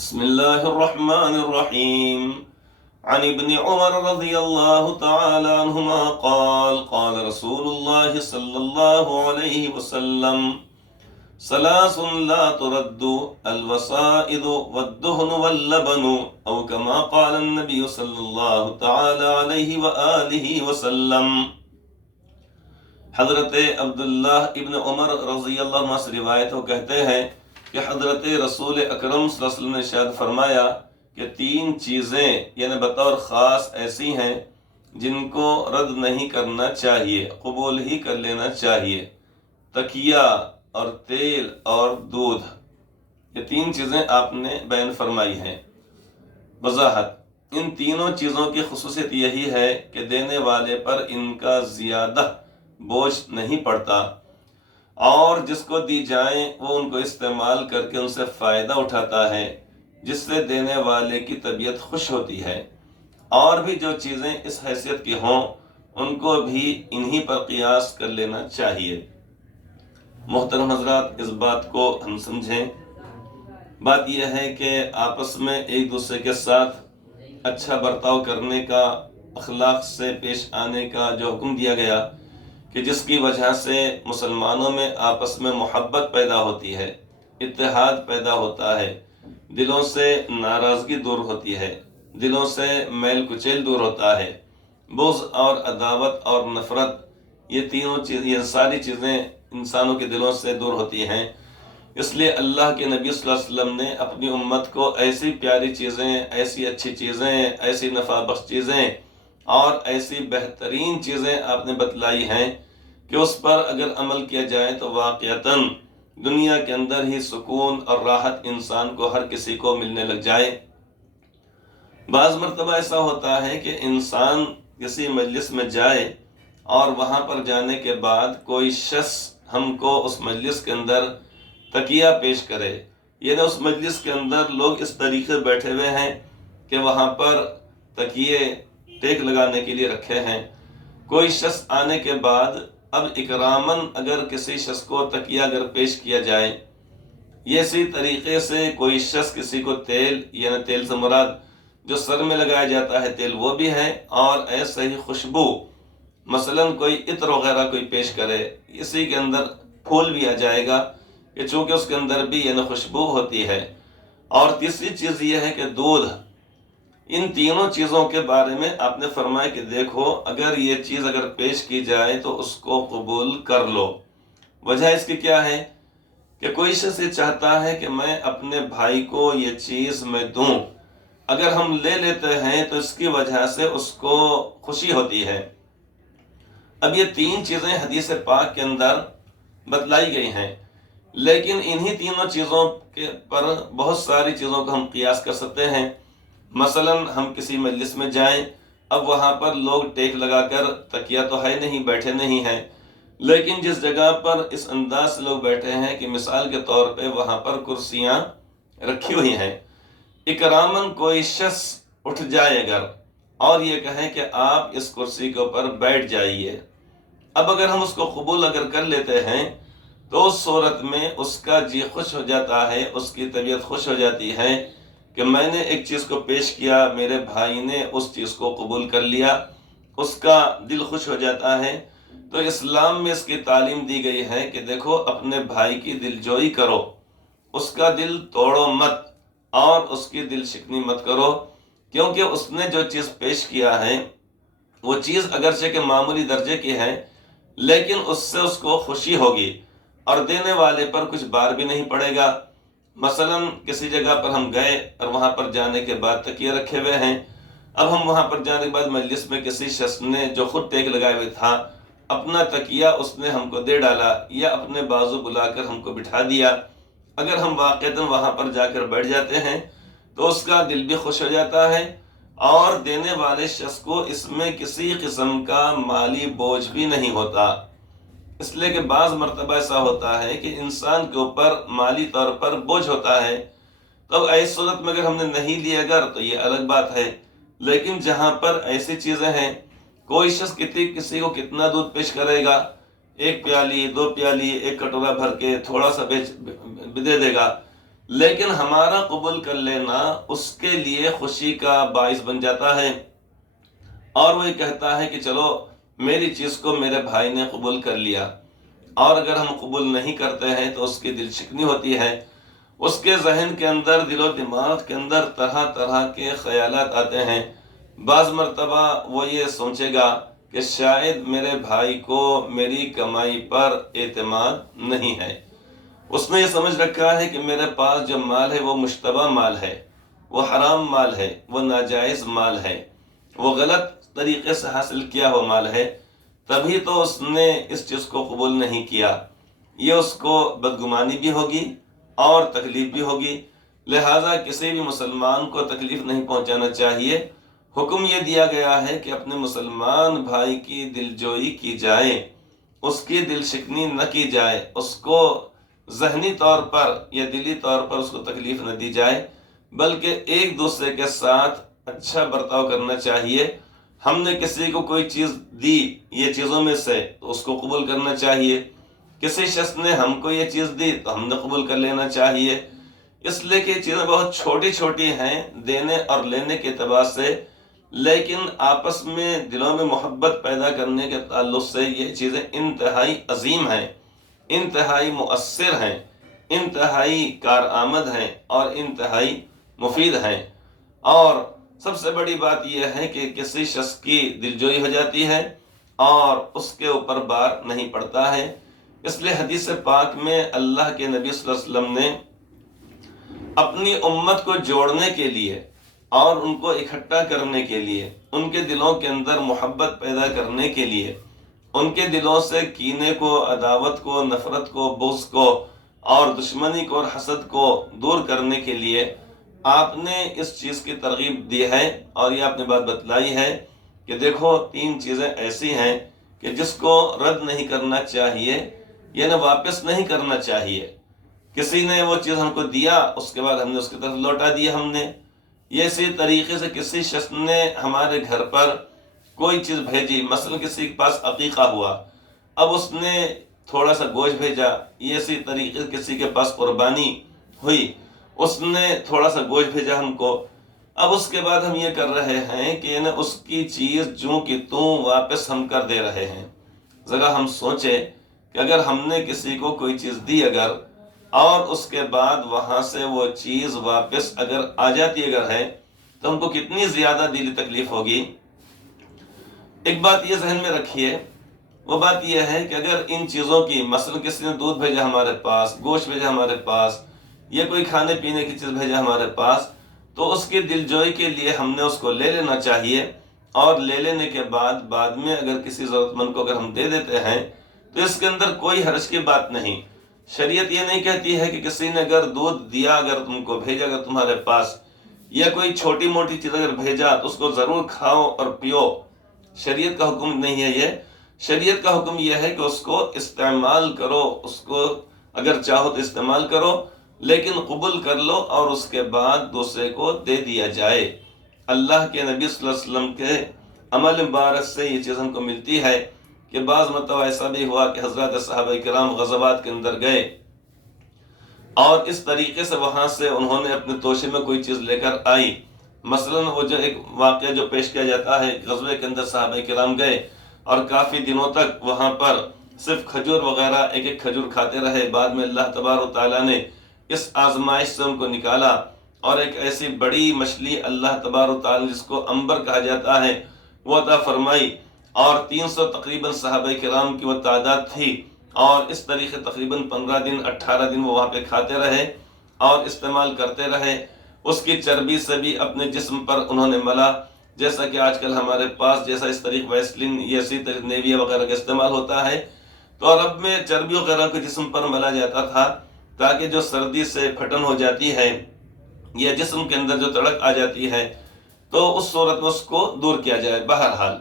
بسم الله الرحمن الرحيم. عن ابن عمر رضي الله تعالى عنهما قال قال رسول الله صلى الله عليه وسلم ثلاث لا ترد الوسائد والدهن واللبن أو كما قال النبي صلى الله تعالى عليه وآله وسلم. حضرت عبداللہ ابن عمر رضی اللہ عنہ سے روایت ہو کہتے ہیں کہ حضرت رسول اکرم صلی اللہ علیہ وسلم نے ارشاد فرمایا کہ تین چیزیں یعنی بطور خاص ایسی ہیں جن کو رد نہیں کرنا چاہیے، قبول ہی کر لینا چاہیے: تکیہ اور تیل اور دودھ. یہ تین چیزیں آپ نے بیان فرمائی ہیں. وضاحت: ان تینوں چیزوں کی خصوصیت یہی ہے کہ دینے والے پر ان کا زیادہ بوجھ نہیں پڑتا، اور جس کو دی جائیں وہ ان کو استعمال کر کے ان سے فائدہ اٹھاتا ہے، جس سے دینے والے کی طبیعت خوش ہوتی ہے. اور بھی جو چیزیں اس حیثیت کی ہوں ان کو بھی انہی پر قیاس کر لینا چاہیے. محترم حضرات، اس بات کو ہم سمجھیں. بات یہ ہے کہ آپس میں ایک دوسرے کے ساتھ اچھا برتاؤ کرنے کا، اخلاق سے پیش آنے کا جو حکم دیا گیا کہ جس کی وجہ سے مسلمانوں میں آپس میں محبت پیدا ہوتی ہے، اتحاد پیدا ہوتا ہے، دلوں سے ناراضگی دور ہوتی ہے، دلوں سے میل کچیل دور ہوتا ہے، بغض اور عداوت اور نفرت، یہ ساری چیزیں انسانوں کے دلوں سے دور ہوتی ہیں. اس لیے اللہ کے نبی صلی اللہ علیہ وسلم نے اپنی امت کو ایسی پیاری چیزیں، ایسی اچھی چیزیں، ایسی نفع بخش چیزیں اور ایسی بہترین چیزیں آپ نے بتلائی ہیں کہ اس پر اگر عمل کیا جائے تو واقعتاً دنیا کے اندر ہی سکون اور راحت انسان کو، ہر کسی کو ملنے لگ جائے. بعض مرتبہ ایسا ہوتا ہے کہ انسان کسی مجلس میں جائے اور وہاں پر جانے کے بعد کوئی شخص ہم کو اس مجلس کے اندر تکیہ پیش کرے، یعنی اس مجلس کے اندر لوگ اس طریقے بیٹھے ہوئے ہیں کہ وہاں پر تکیے ٹیک لگانے کے لیے رکھے ہیں. کوئی شخص آنے کے بعد اب اکراماً اگر کسی شخص کو تکیہ اگر پیش کیا جائے، یہ اسی طریقے سے کوئی شخص کسی کو تیل، یعنی تیل سے مراد جو سر میں لگایا جاتا ہے تیل وہ بھی ہے، اور ایسے ہی خوشبو، مثلاً کوئی عطر وغیرہ کوئی پیش کرے، اسی کے اندر پھول بھی آ جائے گا کہ چونکہ اس کے اندر بھی یعنی خوشبو ہوتی ہے. اور تیسری چیز یہ ہے کہ دودھ. ان تینوں چیزوں کے بارے میں آپ نے فرمایا کہ دیکھو اگر یہ چیز اگر پیش کی جائے تو اس کو قبول کر لو. وجہ اس کی کیا ہے کہ کوئی شخص یہ چاہتا ہے کہ میں اپنے بھائی کو یہ چیز میں دوں، اگر ہم لے لیتے ہیں تو اس کی وجہ سے اس کو خوشی ہوتی ہے. اب یہ تین چیزیں حدیث پاک کے اندر بتلائی گئی ہیں، لیکن انہی تینوں چیزوں کے پر بہت ساری چیزوں کو ہم قیاس کر سکتے ہیں. مثلا ہم کسی مجلس میں جائیں، اب وہاں پر لوگ ٹیک لگا کر، تکیہ تو ہے نہیں، بیٹھے نہیں ہیں، لیکن جس جگہ پر اس انداز سے لوگ بیٹھے ہیں کہ مثال کے طور پہ وہاں پر کرسیاں رکھی ہوئی ہیں، اکراماً کوئی شخص اٹھ جائے اگر اور یہ کہے کہ آپ اس کرسی کے اوپر بیٹھ جائیے، اب اگر ہم اس کو قبول اگر کر لیتے ہیں تو اس صورت میں اس کا جی خوش ہو جاتا ہے، اس کی طبیعت خوش ہو جاتی ہے کہ میں نے ایک چیز کو پیش کیا، میرے بھائی نے اس چیز کو قبول کر لیا، اس کا دل خوش ہو جاتا ہے. تو اسلام میں اس کی تعلیم دی گئی ہے کہ دیکھو اپنے بھائی کی دل جوئی کرو، اس کا دل توڑو مت اور اس کی دل شکنی مت کرو، کیونکہ اس نے جو چیز پیش کیا ہے وہ چیز اگرچہ کہ معمولی درجے کی ہے لیکن اس سے اس کو خوشی ہوگی اور دینے والے پر کچھ بار بھی نہیں پڑے گا. مثلا کسی جگہ پر ہم گئے اور وہاں پر جانے کے بعد تکیے رکھے ہوئے ہیں، اب ہم وہاں پر جانے کے بعد مجلس میں کسی شخص نے جو خود ٹیک لگائے ہوئے تھا اپنا تکیہ اس نے ہم کو دے ڈالا یا اپنے بازو بلا کر ہم کو بٹھا دیا، اگر ہم واقعتاً وہاں پر جا کر بیٹھ جاتے ہیں تو اس کا دل بھی خوش ہو جاتا ہے اور دینے والے شخص کو اس میں کسی قسم کا مالی بوجھ بھی نہیں ہوتا. اس لیے کہ بعض مرتبہ ایسا ہوتا ہے کہ انسان کے اوپر مالی طور پر بوجھ ہوتا ہے، تو ایسی صورت میں اگر ہم نے نہیں لیا اگر تو یہ الگ بات ہے. لیکن جہاں پر ایسی چیزیں ہیں، کوئی شخص کسی کو کتنا دودھ پیش کرے گا، ایک پیالی، دو پیالی، ایک کٹورا بھر کے تھوڑا سا دے دے گا، لیکن ہمارا قبول کر لینا اس کے لیے خوشی کا باعث بن جاتا ہے، اور وہ یہ کہتا ہے کہ چلو میری چیز کو میرے بھائی نے قبول کر لیا، اور اگر ہم قبول نہیں کرتے ہیں تو اس کی دل شکنی ہوتی ہے، اس کے ذہن کے اندر، دل و دماغ کے اندر طرح طرح کے خیالات آتے ہیں۔ بعض مرتبہ وہ یہ سوچے گا کہ شاید میرے بھائی کو میری کمائی پر اعتماد نہیں ہے، اس نے یہ سمجھ رکھا ہے کہ میرے پاس جو مال ہے وہ مشتبہ مال ہے، وہ حرام مال ہے، وہ ناجائز مال ہے، وہ غلط طریقے سے حاصل کیا ہوا مال ہے، تبھی تو اس نے اس چیز کو قبول نہیں کیا۔ یہ اس کو بدگمانی بھی ہوگی اور تکلیف بھی ہوگی، لہٰذا کسی بھی مسلمان کو تکلیف نہیں پہنچانا چاہیے۔ حکم یہ دیا گیا ہے کہ اپنے مسلمان بھائی کی دلجوئی کی جائے، اس کی دل شکنی نہ کی جائے، اس کو ذہنی طور پر یا دلی طور پر اس کو تکلیف نہ دی جائے، بلکہ ایک دوسرے کے ساتھ اچھا برتاؤ کرنا چاہیے۔ ہم نے کسی کو کوئی چیز دی یہ چیزوں میں سے تو اس کو قبول کرنا چاہیے، کسی شخص نے ہم کو یہ چیز دی تو ہم نے قبول کر لینا چاہیے، اس لیے کہ یہ چیزیں بہت چھوٹی چھوٹی ہیں دینے اور لینے کے اعتبار سے، لیکن آپس میں دلوں میں محبت پیدا کرنے کے تعلق سے یہ چیزیں انتہائی عظیم ہیں، انتہائی مؤثر ہیں، انتہائی کارآمد ہیں اور انتہائی مفید ہیں۔ اور سب سے بڑی بات یہ ہے کہ کسی شخص کی دلجوئی ہو جاتی ہے اور اس کے اوپر بار نہیں پڑتا ہے۔ اس لیے حدیث پاک میں اللہ کے نبی صلی اللہ علیہ وسلم نے اپنی امت کو جوڑنے کے لیے اور ان کو اکٹھا کرنے کے لیے، ان کے دلوں کے اندر محبت پیدا کرنے کے لیے، ان کے دلوں سے کینے کو، عداوت کو، نفرت کو، بغض کو اور دشمنی کو اور حسد کو دور کرنے کے لیے آپ نے اس چیز کی ترغیب دی ہے، اور یہ آپ نے بات بتلائی ہے کہ دیکھو 3 چیزیں ایسی ہیں کہ جس کو رد نہیں کرنا چاہیے، یعنی واپس نہیں کرنا چاہیے۔ کسی نے وہ چیز ہم کو دیا، اس کے بعد ہم نے اس کی طرف لوٹا دیا ہم نے، یہ اسی طریقے سے کسی شخص نے ہمارے گھر پر کوئی چیز بھیجی، مثلا کسی کے پاس عقیقہ ہوا، اب اس نے تھوڑا سا گوشت بھیجا، یہ اسی طریقے سے کسی کے پاس قربانی ہوئی، اس نے تھوڑا سا گوشت بھیجا ہم کو، اب اس کے بعد ہم یہ کر رہے ہیں کہ اس کی چیز جو کہ واپس ہم کر دے رہے ہیں۔ ذرا ہم سوچیں کہ اگر ہم نے کسی کو کوئی چیز دی اگر، اور اس کے بعد وہاں سے وہ چیز واپس اگر آ جاتی اگر ہے، تو ہم کو کتنی زیادہ دلی تکلیف ہوگی۔ ایک بات یہ ذہن میں رکھیے، وہ بات یہ ہے کہ اگر ان چیزوں کی، مثلا کسی نے دودھ بھیجا ہمارے پاس، گوشت بھیجا ہمارے پاس، یا کوئی کھانے پینے کی چیز بھیجا ہمارے پاس، تو اس کی دلجوئی کے لیے ہم نے اس کو لے لینا چاہیے، اور لے لینے کے بعد میں اگر کسی ضرورت مند کو اگر ہم دے دیتے ہیں تو اس کے اندر کوئی حرج کی بات نہیں۔ شریعت یہ نہیں کہتی ہے کہ کسی نے اگر دودھ دیا، اگر تم کو بھیجا اگر تمہارے پاس، یا کوئی چھوٹی موٹی چیز اگر بھیجا تو اس کو ضرور کھاؤ اور پیو، شریعت کا حکم نہیں ہے یہ۔ شریعت کا حکم یہ ہے کہ اس کو استعمال کرو، اس کو اگر چاہو تو استعمال کرو، لیکن قبول کر لو اور اس کے بعد دوسرے کو دے دیا جائے۔ اللہ کے نبی صلی اللہ علیہ وسلم کے عمل مبارک سے یہ چیز ہم کو ملتی ہے کہ بعض مرتبہ ایسا بھی ہوا کہ حضرات صحابہ کرام غزوات کے اندر گئے، اور اس طریقے سے وہاں سے انہوں نے اپنے توشے میں کوئی چیز لے کر آئی۔ مثلا وہ جو ایک واقعہ جو پیش کیا جاتا ہے، غزوے کے اندر صحابہ کرام گئے اور کافی دنوں تک وہاں پر صرف کھجور وغیرہ ایک ایک کھجور کھاتے رہے، بعد میں اللہ تبارک و تعالیٰ نے اس آزمائش سے ان کو نکالا، اور ایک ایسی بڑی مچھلی اللہ تبارک و تعالیٰ جس کو عنبر کہا جاتا ہے وہ عطا فرمائی، اور 300 تقریباً صحابہ کرام کی وہ تعداد تھی، اور اس طریقے تقریباً 15 دن 18 دن وہ وہاں پہ کھاتے رہے اور استعمال کرتے رہے۔ اس کی چربی سے بھی اپنے جسم پر انہوں نے ملا، جیسا کہ آج کل ہمارے پاس جیسا اس طریقے ویسلین یا اسی طریقے نیویا وغیرہ کا استعمال ہوتا ہے، تو عرب میں چربی وغیرہ کو جسم پر ملا جاتا تھا تاکہ جو سردی سے پھٹن ہو جاتی ہے یا جسم کے اندر جو تڑک آ جاتی ہے تو اس صورت میں اس کو دور کیا جائے۔ بہرحال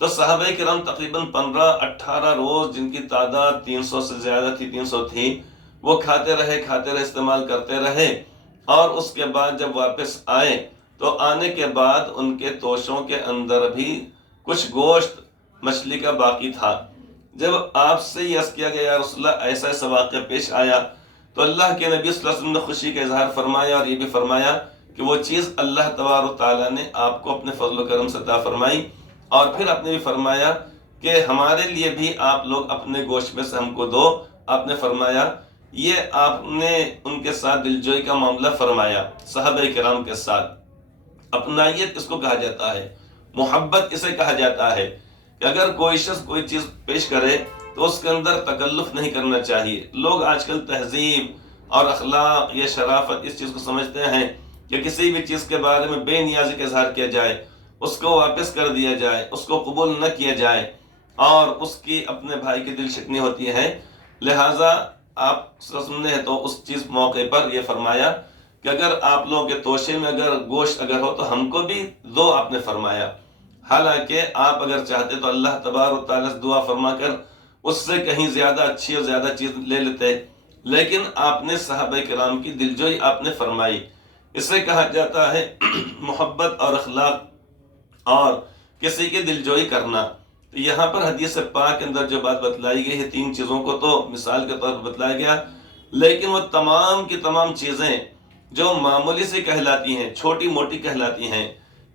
تو صحابہ کرام تقریباً 15-18 روز، جن کی تعداد 300 سے زیادہ تھی، 300 تھی، وہ کھاتے رہے استعمال کرتے رہے، اور اس کے بعد جب واپس آئے تو آنے کے بعد ان کے توشوں کے اندر بھی کچھ گوشت مچھلی کا باقی تھا۔ جب آپ سے یہ عرض کیا گیا یا رسول اللہ ایسا ایسا واقعہ پیش آیا، تو اللہ کے نبی صلی اللہ علیہ وسلم نے خوشی کا اظہار فرمایا اور یہ بھی فرمایا کہ وہ چیز اللہ تبارک و تعالیٰ نے آپ کو اپنے فضل و کرم سے عطا فرمائی، اور پھر آپ نے بھی فرمایا کہ ہمارے لیے بھی آپ لوگ اپنے گوشت میں سے ہم کو دو۔ آپ نے فرمایا، یہ آپ نے ان کے ساتھ دلجوئی کا معاملہ فرمایا، صحابہ کرام کے ساتھ۔ اپنائیت اس کو کہا جاتا ہے، محبت اسے کہا جاتا ہے کہ اگر کوئی شخص کوئی چیز پیش کرے تو اس کے اندر تکلف نہیں کرنا چاہیے۔ لوگ آج کل تہذیب اور اخلاق یا شرافت اس چیز کو سمجھتے ہیں کہ کسی بھی چیز کے بارے میں بے نیازی کا اظہار کیا جائے، اس کو واپس کر دیا جائے، اس کو قبول نہ کیا جائے، اور اس کی اپنے بھائی کی دل شکنی ہوتی ہے۔ لہٰذا آپ نے تو اس چیز موقع پر یہ فرمایا کہ اگر آپ لوگوں کے توشے میں اگر گوشت اگر ہو تو ہم کو بھی دو، آپ نے فرمایا۔ حالانکہ آپ اگر چاہتے تو اللہ تبارک و تعالیٰ سے دعا فرما کر اس سے کہیں زیادہ اچھی اور زیادہ چیز لے لیتے، لیکن آپ نے صحابہ کرام کی دلجوئی آپ نے فرمائی۔ اسے کہا جاتا ہے محبت اور اخلاق اور کسی کی دلجوئی کرنا۔ تو یہاں پر حدیث پاک کے اندر جو بات بتلائی گئی ہے، تین چیزوں کو تو مثال کے طور پر بتلایا گیا، لیکن وہ تمام کی تمام چیزیں جو معمولی سی کہلاتی ہیں، چھوٹی موٹی کہلاتی ہیں،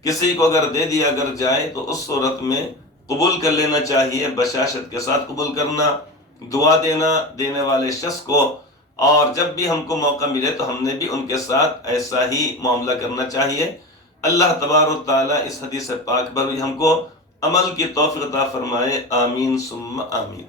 کسی کو اگر دے دیا اگر جائے تو اس صورت میں قبول کر لینا چاہیے، بشاشت کے ساتھ قبول کرنا، دعا دینا دینے والے شخص کو، اور جب بھی ہم کو موقع ملے تو ہم نے بھی ان کے ساتھ ایسا ہی معاملہ کرنا چاہیے۔ اللہ تبارک و تعالیٰ اس حدیث پاک پر بھی ہم کو عمل کی توفیق عطا فرمائے، آمین ثم آمین۔